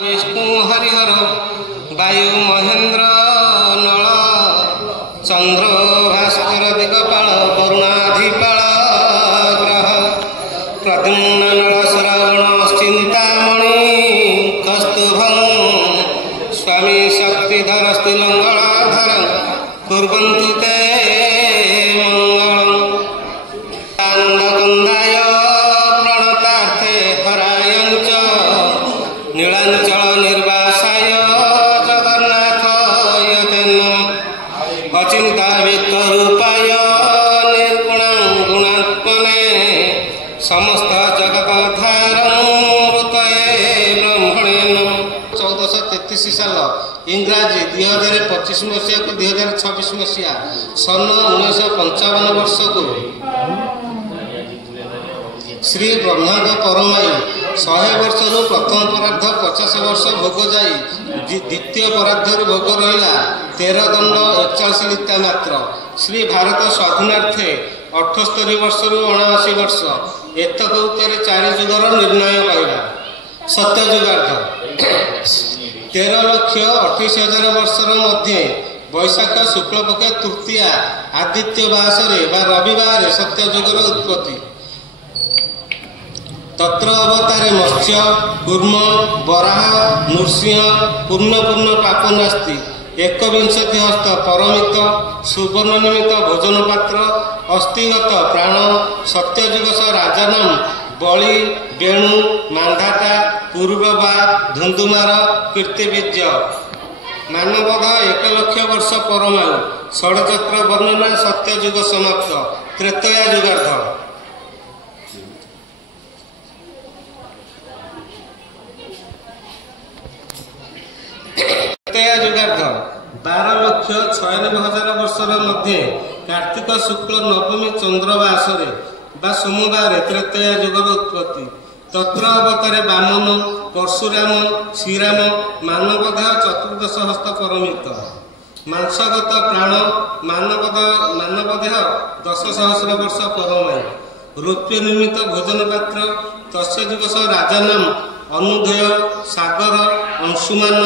विष्णु हरिहर वायु महेन्द्र नल चंद्र भास्कर दिगपाल वरुणाधिपाल ग्रह प्रद्युम्न नल श्रवण चिंतामणि कस्तुभं स्वामी शक्तिधर स्त्रीमंगलाधर कुर्वन्तु ते समस्त जगत ब्रह्मणेन 1433 साल इंग्राजी 2025 मसीहा को 2026 मसीहा सन 1955 वर्ष को श्री ब्रह्मांड परमायु 100 वर्ष रु प्रथम परार्ध 50 वर्ष भोग जाई द्वितीय परार्ध भोग रहा 13 दंड 41 लीता मात्र श्री भारत स्वाधीनार्थे 78 वर्ष रु 79 वर्ष एतक उत्तर 4 जुगर निर्णय कहला सत्य जुगार्ध 13,28,000 वर्षर मध्य वैशाख शुक्ल पक्ष तृतीया आदित्य बासरे बा रविवार सत्य जुगर उत्पत्ति तत्र अवतारे मत्स्य कूर्म वराह नृसिंह पूर्ण पाप नास्ति 21 हस्त परमित सुवर्ण निमित्त भोजन पात्र अस्थिगत प्राण सत्यजुगस राजानाम बलि वेणु मांधाता पूर्वबा धुंधुमार कीर्तिबीज मानवध 1 लक्ष वर्ष परमायु षडचक्र वर्णना सत्यजुग समाप्त त्रेतया जुगार्ध जुगार्ध 12,96,000 वर्षर मध्य कार्तिक शुक्ल नवमी चंद्रवासरे बा सोमवार त्रेतया जुगर उत्पत्ति तत्र अवतारे वामन परशुराम श्रीराम मानवदेह 14 हस्त परमित मांसगत प्राण मानवदेह 10 सहस्र वर्ष परमायु रौप्य निर्मित भोजन पात्र तस्य जुगस राजा नाम अनुदय सागर अंशुमान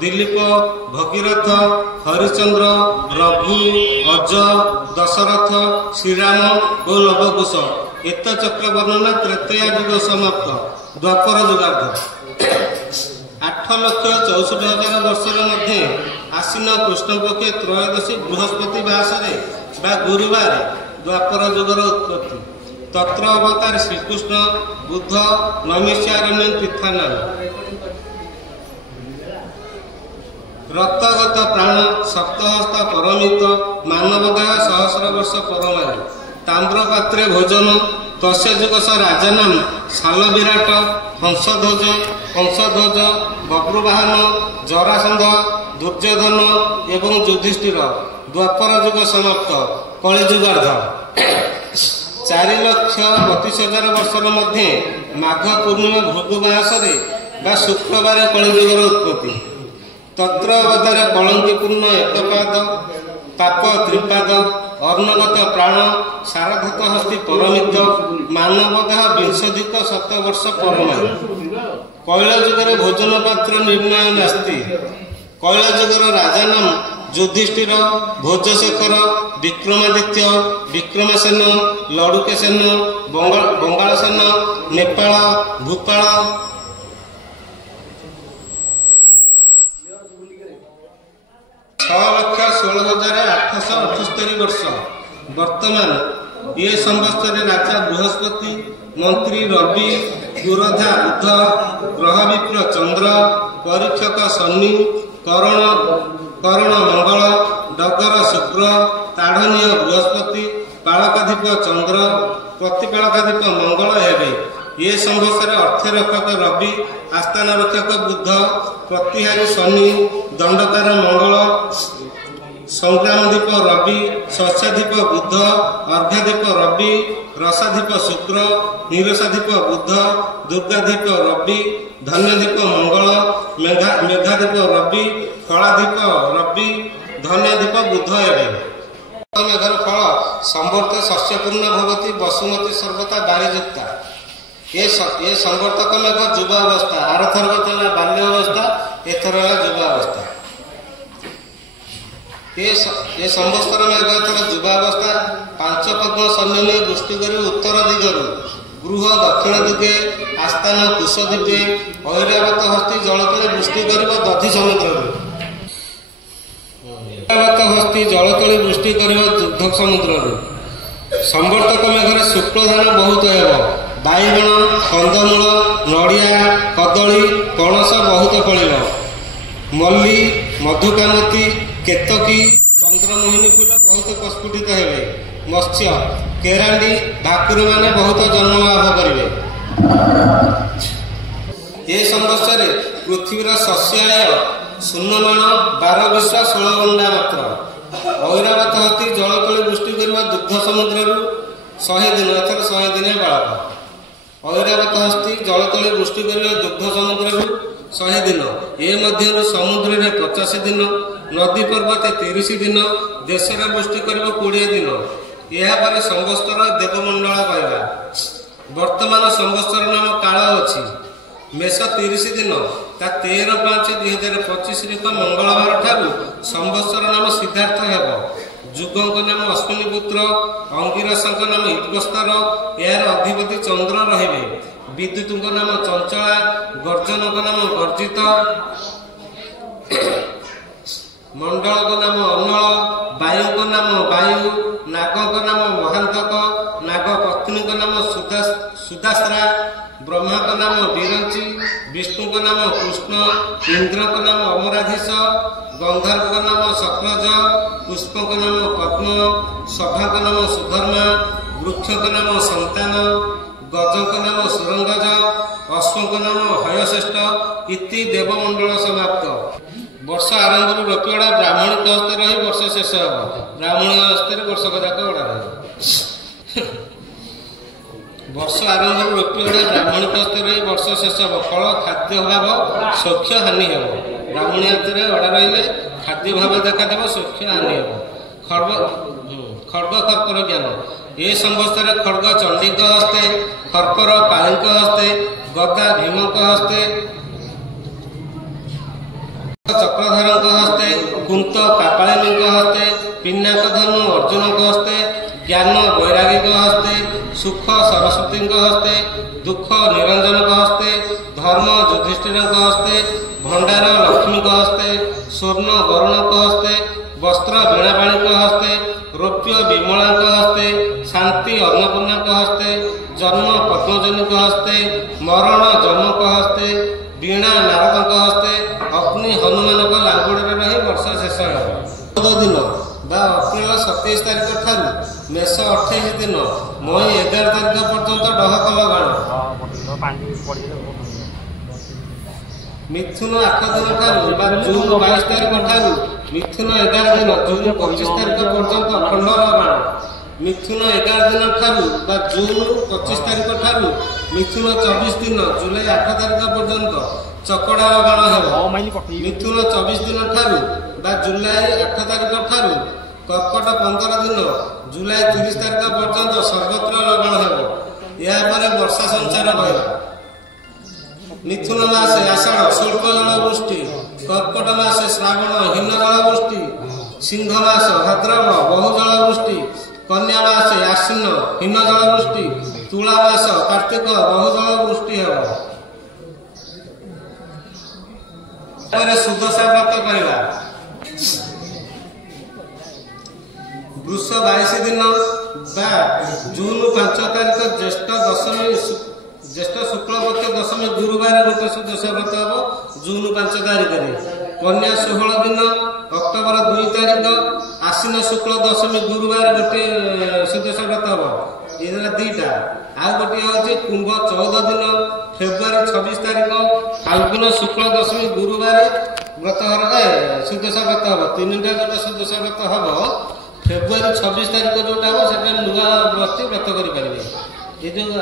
दिलीप भगीरथ हरिचंद्र रघु अज दशरथ श्रीराम और लवकुश एत चक्र वर्णना त्रेतया जुग समाप्त द्वापर जुगार्ध 8,64,000 वर्षर मध्य आसीन कृष्ण पक्ष त्रयोदशी बृहस्पति बासरे बा गुरुवार द्वापर जुगर उत्पत्ति तत्र अवतार श्रीकृष्ण बुद्ध नैमिषारण्य तीर्थानाम रक्तगत प्राण सप्तहस्त परमित मानवदेह 100 वर्ष परमायु ताम्रपात्रे भोजन तस्य जुगस राजानाम शाल विराट हंसध्वज बब्रुवाहन जरासंध दुर्योधन एवं युधिष्ठिर द्वापर जुग समाप्त कलिजुगार्ध 4,32,000 वर्षर मध्य माघ पूर्णिमा भृगुमासरे बा शुक्रवार कलिजुगर उत्पत्ति तत्र अवतार कलंकीपूर्ण एकपाद पाप त्रिपाद अर्णगत प्राण सारधत हस्ती परमित मानवदेह 20,000 वर्ष परमायु कैलजुगर भोजन पात्र निर्णय नास्ति कैलजुगर राजा नाम युधिष्ठिर भोजशेखर विक्रमादित्य विक्रमसेन लड़ुकेसेन बंगालसेन नेपाल भूपाल 6,16,878 वर्ष वर्तमान ये संवत्सर राजा बृहस्पति मंत्री रवि गुरधा बुध ग्रह विप्र चंद्र परीक्षक शनि करण मंगल डगर शुक्र ताढ़नीय बृहस्पति पालकाधिप चंद्र प्रतिपालकाधिप मंगल हेबे ये संवत्सर अर्थरक्षक रवि आस्थान रक्षक बुध प्रतिहारी शनि दंडकार मंगल संग्रामदीप रवि शस्याधिप बुध अर्घ्याधिप रवि रसाधिप शुक्र निरसाधिप बुध दुर्गाधिप रवि धन्यधिप मंगल मेघाधिप रवि फलाधिप रवि धन्याधिप बुध एवं मेघर फल संवर्त शस्यपूर्ण भवती वसुमती सर्वता बारीजुक्ता ये संवर्तक मेघ युवा अवस्था आरथर बाल्य अवस्था ଏଥର ହେଲା ଯୁବାବସ୍ଥା। ଏ ସମ୍ବତ୍ସର ମେଘ ଏଥର ଯୁବାବସ୍ଥା। 5 ପଦ୍ମ ସମ୍ମିଳନୀ ଦୃଷ୍ଟି କରି ଉତ୍ତର ଦିଗରୁ ଗୃହ ଦକ୍ଷିଣ ଦିଗେ ଆସ୍ଥାନ କୁଶ ଦିଗେ ଐରାବତ ହସ୍ତି ଜଳତଳେ ବୃଷ୍ଟି କରିବ ଦଧି ସମୁଦ୍ରରୁ। ଐରାବତ ହସ୍ତି ଜଳତଳେ ବୃଷ୍ଟି କରିବ ଦୁଗ୍ଧ ସମୁଦ୍ରରୁ। ସମ୍ବର୍ତ୍ତକ ମେଘରେ ଶୁକ୍ଳ ଧାନ ବହୁତ ହେବ। ବାଇଗଣ, କନ୍ଦମୂଳ, ନଡ଼ିଆ, କଦଳୀ, ପଣସ ବହୁତ ଫଳିବ। ମଲ୍ଲି, ମଧୁକାମତି, କେତକୀ, ଚନ୍ଦ୍ରମୋହିନୀ ଫୁଲ ବହୁତ ପ୍ରସ୍ଫୁଟିତ ହେବେ। ମତ୍ସ୍ୟ, କେରାଣ୍ଡି, ଭାକୁରମାନେ ବହୁତ ଜନ୍ମ ଲାଭ କରିବେ। ଏ ସମ୍ବତ୍ସରେ ପୃଥିବୀର ଶସ୍ୟ ଆୟ ଶୂନ୍ୟମାଣ 12 ବିଶ୍ଵ 16 ଗଣ୍ଡା ମାତ୍ର। ଐରାବତ ହସ୍ତି ଜଳତଳେ ବୃଷ୍ଟି କରିବା ଦୁଗ୍ଧ ସମୁଦ୍ରରୁ 100 ଦିନ। ଏଥର 100 ଦିନିଆ ବାଳକ। ଐରାବତ ହସ୍ତି ଜଳତଳେ ବୃଷ୍ଟି କରିବା ଦୁଗ୍ଧ ସମୁଦ୍ରରୁ 100 ଦିନ। ଏ ମଧ୍ୟରୁ ସମୁଦ୍ରରେ 50 ଦିନ, ନଦୀ ପର୍ବତ 30 ଦିନ, ଦେଶରେ ବୃଷ୍ଟି କରିବ 20 ଦିନ। ଏହାପରେ ସମ୍ବତ୍ସର ଦେବମଣ୍ଡଳ କହିବା। ବର୍ତ୍ତମାନ ସମ୍ବତ୍ସର ନାମ କାଳ ଅଛି। ମେଷ 30 ଦିନ, ତା 13/5/2025 ମଙ୍ଗଳବାର ଠାରୁ ସମ୍ବତ୍ସର ନାମ ସିଦ୍ଧାର୍ଥ ହେବ। ଯୁଗଙ୍କ ନାମ ଅଶ୍ୱିନୀ ପୁତ୍ର, ଅଙ୍ଗିରସଙ୍କ ନାମ ଇତ୍ପସ୍ତର, ଏହାର ଅଧିପତି ଚନ୍ଦ୍ର ରହିବେ। ବିଦ୍ୟୁତଙ୍କ ନାମ ଚଞ୍ଚଳା, ଗର୍ଜନଙ୍କ ନାମ ଗର୍ଜିତ, ମଣ୍ଡଳଙ୍କ ନାମ ଅନଳ, ବାୟୁଙ୍କ ନାମ ବାୟୁ, ନାଗଙ୍କ ନାମ ମହାନ୍ତକ, ନାଗ ପତ୍ନୀଙ୍କ ନାମ ସୁଦାଶ୍ରା, ବ୍ରହ୍ମାଙ୍କ ନାମ ବିରଞ୍ଚି, ବିଷ୍ଣୁଙ୍କ ନାମ କୃଷ୍ଣ, ଇନ୍ଦ୍ରଙ୍କ ନାମ ଅମରାଧୀଶ, ଗନ୍ଧର୍ବଙ୍କ ନାମ ସକ୍ରଜ, ପୁଷ୍ପଙ୍କ ନାମ ପଦ୍ମ, ସଭାଙ୍କ ନାମ ସୁଧର୍ମା, ବୃକ୍ଷଙ୍କ ନାମ ସନ୍ତାନ, ଗଜଙ୍କ ନାମ ସୁରଙ୍ଗଜ, ଅଶ୍ୱଙ୍କ ନାମ ହୟଶ୍ରେଷ୍ଠ। ଇତି ଦେବମଣ୍ଡଳ ସମାପ୍ତ। ବର୍ଷ ଆରମ୍ଭରୁ ରୋପିଅଡ଼ା ବ୍ରାହ୍ମଣୀଙ୍କ ହସ୍ତରେ ରହି ବର୍ଷ ଶେଷ ହେବ। ବ୍ରାହ୍ମଣୀ ହସ୍ତରେ ବର୍ଷକ ଯାକ ଓଡ଼ା ରହିବ। ବର୍ଷ ଆରମ୍ଭରୁ ରୋପିଅଡ଼ା ବ୍ରାହ୍ମଣୀଙ୍କ ହସ୍ତରେ ରହି ବର୍ଷ ଶେଷ ହେବ। ଫଳ ଖାଦ୍ୟ ଭାବ ସୌଖ୍ୟ ହାନି ହେବ। ବ୍ରାହ୍ମଣୀ ହାତରେ ଓଡ଼ା ରହିଲେ ଖାଦ୍ୟ ଭାବ ଦେଖାଦେବ, ସୌଖ୍ୟ ହାନି ହେବ। ଖଡ୍ଗ କର୍କର ଜ୍ଞାନ। ଏ ସମ୍ବତ୍ସରେ ଖଡ୍ଗ ଚଣ୍ଡୀଙ୍କ ହସ୍ତେ, କର୍କର କାଳୀଙ୍କ ହସ୍ତେ, ଗଦା ଭୀମଙ୍କ ହସ୍ତେ, ଚକ୍ରଧରଙ୍କ ହସ୍ତେ, କୁନ୍ତ କାପାଳିନୀଙ୍କ ହସ୍ତେ, ପିନାକ ଧନୁ ଅର୍ଜୁନଙ୍କ ହସ୍ତେ, ଜ୍ଞାନ ବୈରାଗୀଙ୍କ ହସ୍ତେ, ସୁଖ ସରସ୍ୱତୀଙ୍କ ହସ୍ତେ, ଦୁଃଖ ନିରଞ୍ଜନଙ୍କ ହସ୍ତେ, ଧର୍ମ ଯୁଧିଷ୍ଠିରଙ୍କ ହସ୍ତେ, ଭଣ୍ଡାର ଲକ୍ଷ୍ମୀଙ୍କ ହସ୍ତେ, ସ୍ୱର୍ଣ୍ଣ ବରୁଣଙ୍କ ହସ୍ତେ, ବସ୍ତ୍ର ବୀଣାପାଣିଙ୍କ ହସ୍ତେ, ରୌପ୍ୟ ବିମଳାଙ୍କ ହସ୍ତେ, ଶାନ୍ତି ଅନ୍ନପୂର୍ଣ୍ଣାଙ୍କ ହସ୍ତେ, ଜନ୍ମ ପଦ୍ମଜନୀଙ୍କ ହସ୍ତେ, ମରଣ ଯମଙ୍କ ହସ୍ତେ, ବୀଣା ନାରଦଙ୍କ ହସ୍ତେ, ଅଗ୍ନି ହନୁମାନଙ୍କ ଲାଙ୍ଗୁଡ଼ରେ ରହି ବର୍ଷ ଶେଷ ହେବ। 14 ଦିନ ବା ଅପ୍ରିଲ 27 ତାରିଖ ଠାରୁ ମେଷ 28 ଦିନ, ମଇ 11 ତାରିଖ ପର୍ଯ୍ୟନ୍ତ ଡହକ ଲଗାଣ। ମିଥୁନ 8 ଦିନ ଠାରୁ ବା ଜୁନ 22 ତାରିଖ ଠାରୁ ମିଥୁନ 11 ଦିନ, ଜୁନ 25 ତାରିଖ ପର୍ଯ୍ୟନ୍ତ ଅଖଣ୍ଡ ଲଗାଣ। ମିଥୁନ 11 ଦିନ ଠାରୁ ବା ଜୁନ 25 ତାରିଖ ଠାରୁ ମିଥୁନ 24 ଦିନ, ଜୁଲାଇ 8 ତାରିଖ ପର୍ଯ୍ୟନ୍ତ ଚକଡ଼ା ଲଗାଣ ହେବ। ମିଥୁନ 24 ଦିନ ଠାରୁ ବା ଜୁଲାଇ 8 ତାରିଖ ଠାରୁ କର୍କଟ 15 ଦିନ, ଜୁଲାଇ 30 ତାରିଖ ପର୍ଯ୍ୟନ୍ତ ସର୍ବତ୍ର ଲଗାଣ ହେବ। ଏହାପରେ ବର୍ଷା ସଞ୍ଚାର କହିବା। ମିଥୁନ ମାସେ ଆଷାଢ଼ ସ୍ୱଳ୍ପ ଜଳବୃଷ୍ଟି, କର୍କଟ ମାସେ ଶ୍ରାବଣ ହୀନ ଜଳବୃଷ୍ଟି, ସିଂହ ମାସ ଭାଦ୍ରବ ବହୁ ଜଳବୃଷ୍ଟି, କନ୍ୟା ମାସେ ଆଶ୍ୱିନ ହୀନ ଜଳବୃଷ୍ଟି, ତୁଳା ମାସ କାର୍ତ୍ତିକ ବହୁ ଜଳବୃଷ୍ଟି ହେବ। ସୁଦଶା ବ୍ରତ କରିବା। ବୃଷ 22 ଦିନ ବା ଜୁନ 5 ତାରିଖ ଜ୍ୟେଷ୍ଠ ଶୁକ୍ଳପକ୍ଷ ଦଶମୀ ଗୁରୁବାର ଗୋଟେ ସୁଦଶା ବ୍ରତ ହେବ। ଜୁନ 5 ତାରିଖରେ କନ୍ୟା 16 ଦିନ, ଅକ୍ଟୋବର 2 ତାରିଖ, ଆଶ୍ୱିନ ଶୁକ୍ଳ ଦଶମୀ ଗୁରୁବାର ଗୋଟେ ସୁଦଶା ବ୍ରତ ହେବ। ଏଇଟା ଦିଟା। ଆଉ ଗୋଟିଏ ହେଉଛି କୁମ୍ଭ 14 ଦିନ, ଫେବୃଆରୀ 26 ତାରିଖ, ଫାଲ୍ଗୁନ ଶୁକ୍ଳ ଦଶମୀ ଗୁରୁବାର ବ୍ରତ ସୁଦଶା ବ୍ରତ ହେବ। ତିନିଟା ଯୋଉଟା ସୁଦଶା ବ୍ରତ ହେବ, ଫେବୃଆରୀ 26 ତାରିଖ ଯୋଉଟା ହେବ ସେଟା ନୂଆ ବ୍ରତୀ ବ୍ରତ କରିପାରିବେ। ଏ ଯୋଉ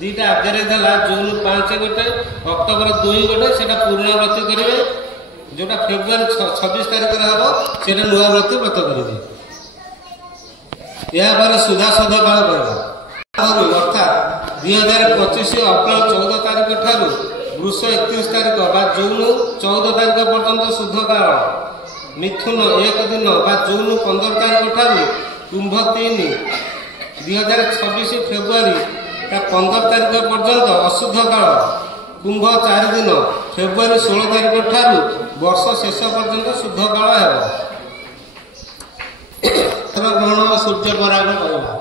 ଦିଟା ଆଗରେ ଦେଲା, ଜୁନ 5 ଗୋଟେ, ଅକ୍ଟୋବର 2 ଗୋଟେ, ସେଟା ପୁରୁଣା ବ୍ରତୀ କରିବେ। ଯୋଉଟା ଫେବୃଆରୀ 26 ତାରିଖରେ ହେବ ସେଟା ନୂଆ ବ୍ରତୀ ବ୍ରତ କରିବେ। ଏହାପରେ ସୁଧାଶୋଧ କାଳ କହିବା। ଅର୍ଥାତ୍ 2025 ଅପ୍ରିଲ 14 ତାରିଖ ଠାରୁ ବୃଷ 31 ତାରିଖ ବା ଜୁନ 14 ତାରିଖ ପର୍ଯ୍ୟନ୍ତ ଶୁଦ୍ଧ କାଳ। ମିଥୁନ 1 ଦିନ ବା ଜୁନ 15 ତାରିଖ ଠାରୁ କୁମ୍ଭ 3 2026 ଫେବୃଆରୀ 15 ତାରିଖ ପର୍ଯ୍ୟନ୍ତ ଅଶୁଦ୍ଧ କାଳ। କୁମ୍ଭ 4 ଦିନ ଫେବୃଆରୀ 16 ତାରିଖ ଠାରୁ ବର୍ଷ ଶେଷ ପର୍ଯ୍ୟନ୍ତ ଶୁଦ୍ଧ କାଳ ହେବ। ଗ୍ରହଣ ସୂର୍ଯ୍ୟ ପରାଗ କରିବା।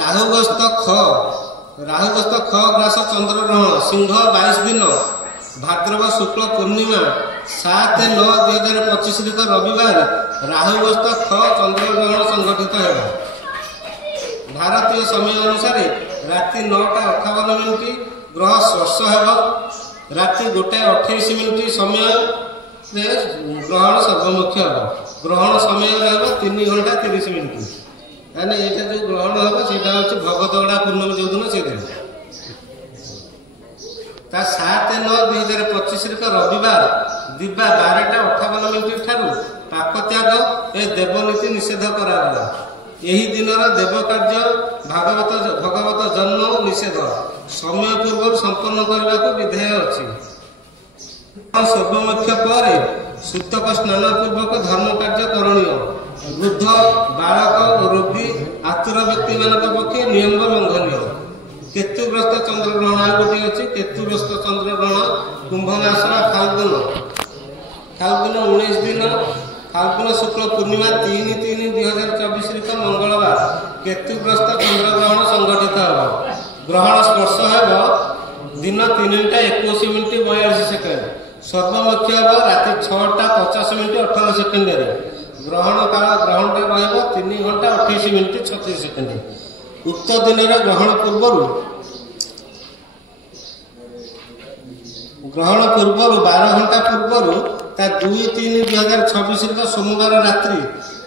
ରାହୁଗ୍ରସ୍ତ ଖ ଗ୍ରାସ ଚନ୍ଦ୍ର ଗ୍ରହଣ ସିଂହ 22 ଦିନ ଭାଦ୍ରବ ଶୁକ୍ଳ ପୂର୍ଣ୍ଣିମା 7/9/2025 ରବିବାର ରାହୁଗ୍ରସ୍ତ ଖ ଚନ୍ଦ୍ର ଗ୍ରହଣ ସଂଘଟିତ ହେବ। ଭାରତୀୟ ସମୟ ଅନୁସାରେ ରାତି 9:58 ଗ୍ରହ ସ୍ପର୍ଶ ହେବ। ରାତି 1:28 ସମୟରେ ଗ୍ରହଣ ସର୍ବମୁଖ୍ୟ ହେବ। ଗ୍ରହଣ ସମୟ ରହିବ 3 ଘଣ୍ଟା 30 ମିନିଟ୍। ତାହେଲେ ଏଇଟା ଯେଉଁ ଗ୍ରହଣ ହେବ ସେଇଟା ହେଉଛି ଭଗତଗଡ଼ା ପୂର୍ଣ୍ଣମୀ ଯେଉଁଦିନ ସେଇଦିନ। ତା 7/9/2025 ରବିବାର ଦିବା 12:58 ଠାରୁ ପାକତ୍ୟାଗ ଏ ଦେବନୀତି ନିଷେଧ କରାଗଲା। ଏହି ଦିନର ଦେବ କାର୍ଯ୍ୟ ଭଗବତ ଜନ୍ମ ନିଷେଧ ସମୟ ପୂର୍ବରୁ ସମ୍ପନ୍ନ କରିବାକୁ ବିଧେୟ ଅଛି। ସର୍ବମୁଖ୍ୟ ପରେ ସୂତକ ସ୍ନାନ ପୂର୍ବକ ଧର୍ମ କାର୍ଯ୍ୟ କରଣୀୟ। ବୃଦ୍ଧ ବାଳକ ରୋଗୀ ଆତୁର ବ୍ୟକ୍ତିମାନଙ୍କ ପକ୍ଷେ ନିୟମ ଲଙ୍ଘନୀୟ। କେତୁଗ୍ରସ୍ତ ଚନ୍ଦ୍ରଗ୍ରହଣ ଆଉ ଗୋଟିଏ ଅଛି। କେତୁଗ୍ରସ୍ତ ଚନ୍ଦ୍ରଗ୍ରହଣ କୁମ୍ଭ ମାସର ଫାଲ୍ଗୁନ 19 ଦିନ ଫାଲ୍ଗୁନ ଶୁକ୍ଳ ପୂର୍ଣ୍ଣିମା 3/3/2024 ମଙ୍ଗଳବାର କେତୁଗ୍ରସ୍ତ ଚନ୍ଦ୍ରଗ୍ରହଣ ସଂଘଟିତ ହେବ। ଗ୍ରହଣ ସ୍ପର୍ଶ ହେବ ଦିନ 3:21:42। ସର୍ବମୁଖ୍ୟ ହେବ ରାତି 6:50:18। ଗ୍ରହଣଟା ରହିବ 3 ଘଣ୍ଟା 28 ମିନିଟ୍ 36 ସେକେଣ୍ଡ। ଉକ୍ତ ଦିନରେ ଗ୍ରହଣ ପୂର୍ବରୁ 12 ଘଣ୍ଟା ପୂର୍ବରୁ ତା 2/3/2026 ସୋମବାର ରାତ୍ରି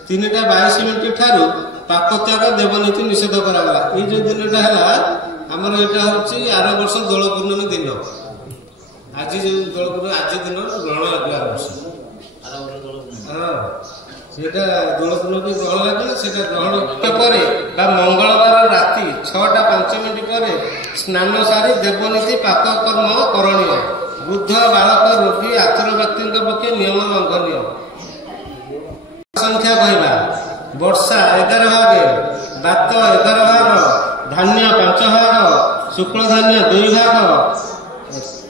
3:22 ଠାରୁ ପାକତ୍ୟାଗ ଦେବନୀତି ନିଷେଧ କରାଗଲା। ଏଇ ଯୋଉ ଦିନଟା ହେଲା ଆମର ଏଇଟା ହେଉଛି ଆର ବର୍ଷ ଦୋଳ ପୂର୍ଣ୍ଣମୀ ଦିନ। ଆଜି ଯେଉଁ ଦୋଳ ପୂର୍ଣ୍ଣମୀ ଆଜି ଦିନ ଗ୍ରହଣ ଲାଗିଲା ଆର ବର୍ଷ। ସେଇଟା ଦୋଳ ପୂର୍ଣ୍ଣମୀ ଗ୍ରହଣ ଲାଗିଲା। ସେଇଟା ଗ୍ରହଣ ପରେ ବା ମଙ୍ଗଳବାର ରାତି 6:05 ପରେ ସ୍ନାନ ସାରି ଦେବନୀତି ପାକ କର୍ମ କରଣୀୟ। ବୃଦ୍ଧ ବାଳକ ରୋଗୀ ଆତୁର ବ୍ୟକ୍ତିଙ୍କ ପକ୍ଷେ ନିୟମ ଲଙ୍ଘନୀୟ। ସଂଖ୍ୟା କହିବା। ବର୍ଷା 11 ଭାଗ, ବାତ 11 ଭାଗ, ଧାନ୍ୟ 5 ଭାଗ, ଶୁକ୍ଳ ଧାନ୍ୟ 2 ଭାଗ,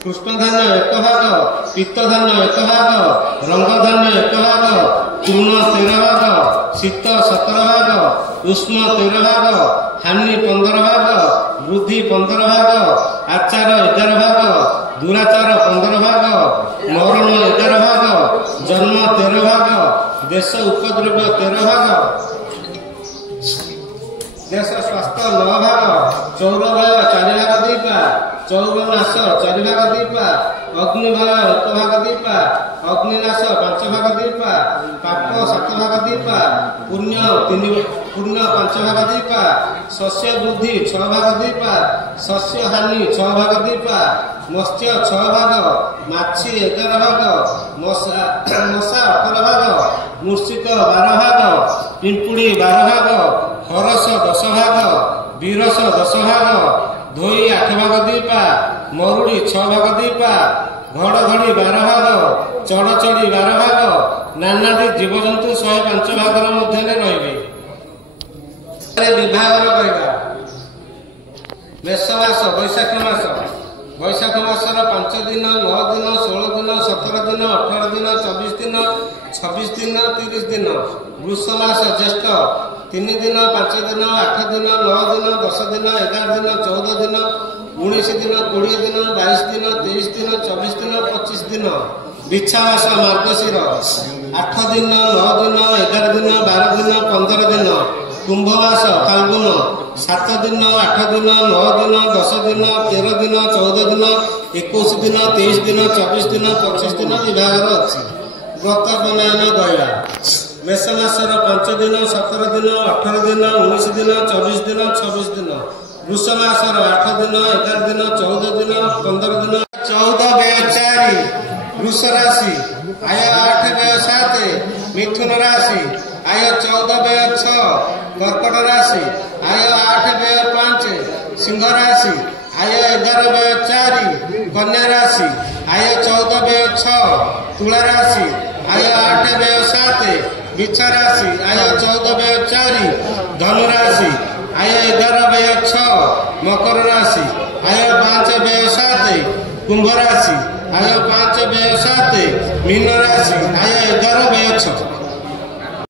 କୃଷ୍ଣ ଧାନ୍ୟ 1 ଭାଗ, ପିତ୍ତ ଧାନ୍ୟ 1 ଭାଗ, ରଙ୍ଗ ଧାନ୍ୟ 1 ଭାଗ, ଚୂର୍ଣ୍ଣ 13 ଭାଗ, ଶୀତ 17 ଭାଗ, ଉଷ୍ମ 13 ଭାଗ, ହାନି 15 ଭାଗ, ବୃଦ୍ଧି 15 ଭାଗ, ଆଚାର 11 ଭାଗ, ଦୁରାଚାର 15 ଭାଗ, ମରଣ 11 ଭାଗ, ଜନ୍ମ 13 ଭାଗ, ଦେଶ ଉପଦ୍ରବ୍ୟ 13 ଭାଗ, ଦେଶ ସ୍ୱାସ୍ଥ୍ୟ 9 ଭାଗ, ଚୌରଭୟ 4 ଭାଗ 2 ପା, ଚୌରନାଶ 4 ଭାଗ 2 ପା, ଅଗ୍ନିଭୟ 1 ଭାଗ 2 ପା, ଅଗ୍ନିନାଶ 5 ଭାଗ 2 ପା, ପାପ 7 ଭାଗ 2 ପା, ପୁଣ୍ୟ 5 ଭାଗ 2 ପା, ଶସ୍ୟ ବୃଦ୍ଧି 6 ଭାଗ 2 ପା, ଶସ୍ୟ ହାନି 6 ଭାଗ 2 ପା, ମତ୍ସ୍ୟ 6 ଭାଗ, ମାଛି 11 ଭାଗ, ମଶା 18 ଭାଗ, ମୂଷିକ 12 ଭାଗ, ପିମ୍ପୁଡ଼ି 12 ଭାଗ, ହରସ 10 ଭାଗ, ବିରସ 10 ଭାଗ, ଧୋଇ 8 ଭାଗ 2 ପା, ମରୁଡ଼ି 6 ଭାଗ 2 ପା, ଘଡ଼ଘଡ଼ି 12 ଭାଗ, ଚଢ଼ଚଢ଼ି 12 ଭାଗ, ନାନାଦି ଜୀବଜନ୍ତୁ 105 ଭାଗର ମଧ୍ୟରେ ରହିବେ। ବିଭାଗର କହିବା। ମେଷ ମାସ ବୈଶାଖ ମାସ। ବୈଶାଖ ମାସର 5 ଦିନ, 9 ଦିନ, 16 ଦିନ, 17 ଦିନ, 18 ଦିନ, 24 ଦିନ, 26 ଦିନ, 30 ଦିନ। ବୃଷ ମାସ ଜ୍ୟେଷ୍ଠ 3 ଦିନ, 5 ଦିନ, 8 ଦିନ, 9 ଦିନ, 10 ଦିନ, 11 ଦିନ, 14 ଦିନ, 19 ଦିନ, 20 ଦିନ, 22 ଦିନ, 23 ଦିନ, 24 ଦିନ, 25 ଦିନ। ବିଛା ମାସ ମାର୍ଗଶିର 8 ଦିନ, 9 ଦିନ, 11 ଦିନ, 12 ଦିନ, 15 ଦିନ। କୁମ୍ଭ ମାସ ଫାଲ୍ଗୁନ 7 ଦିନ, 8 ଦିନ, 9 ଦିନ, 10 ଦିନ, 13 ଦିନ, 14 ଦିନ, 21 ଦିନ, 23 ଦିନ, 24 ଦିନ, 25 ଦିନ ବିଭାଗର ଅଛି। ବ୍ରତ ବନାୟନ କହିବା। ମେଷ ମାସର 5 ଦିନ, 17 ଦିନ, 18 ଦିନ, 19 ଦିନ, 24 ଦିନ, 26 ଦିନ। ବୃଷ ମାସର 8 ଦିନ, 11 ଦିନ, 14 ଦିନ, 15 ଦିନ। 14 ବ୍ୟୟ 4 ବୃଷ ରାଶି, ଆୟ 8 ବ୍ୟୟ 7 ମିଥୁନ ରାଶି, ଆୟ 14 ବ୍ୟୟ 6 କର୍କଟ ରାଶି, ଆୟ 8 ବ୍ୟୟ 5 ସିଂହ ରାଶି, आय 11 व्यय 4 कन्या राशि आय 14 व्यय 6 तुला राशि आय 8 व्यय 7 बिच्छा राशि आय 14 व्यय 4 धनु राशि आय 11 व्यय 6 मकर राशि आय 5 व्यय 7 कुंभ राशि आय 5 व्यय 7 मीन राशि आय 11 व्यय 6।